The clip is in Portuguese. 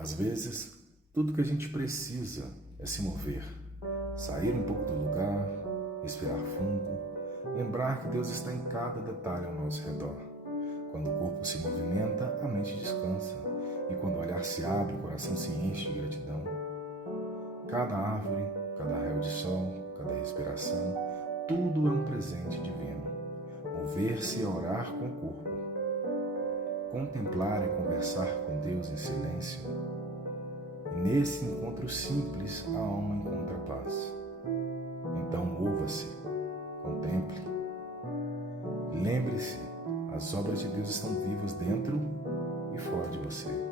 Às vezes, tudo que a gente precisa é se mover, sair um pouco do lugar, respirar fundo, lembrar que Deus está em cada detalhe ao nosso redor. Quando o corpo se movimenta, a mente descansa, e quando o olhar se abre, o coração se enche de gratidão. Cada árvore, cada raio de sol, cada respiração, tudo é um presente divino. Mover-se é orar com o corpo. Contemplar é conversar com Deus em silêncio. E nesse encontro simples, a alma encontra paz. Então mova-se, contemple. Lembre-se, as obras de Deus estão vivas dentro e fora de você.